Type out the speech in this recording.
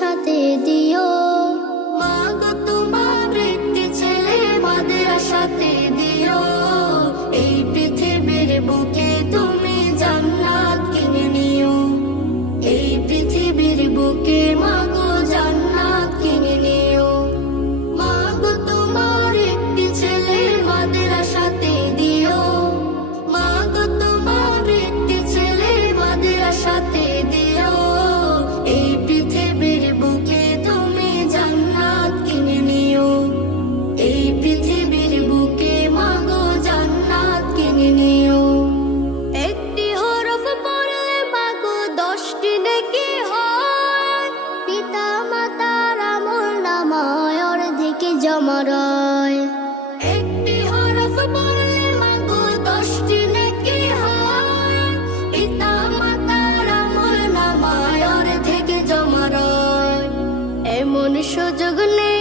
সাথে দিও। মাগো তোমার একটি ছেলে সাথে দিও। এই পৃথিবীর বুকে তুমি জান্নাত অর্ধেকে জমা রয় একটি হরফ পড়লে মাগো, দশটি নেকি হয়। পিতা মাতার আমল এমন সুযোগ নেই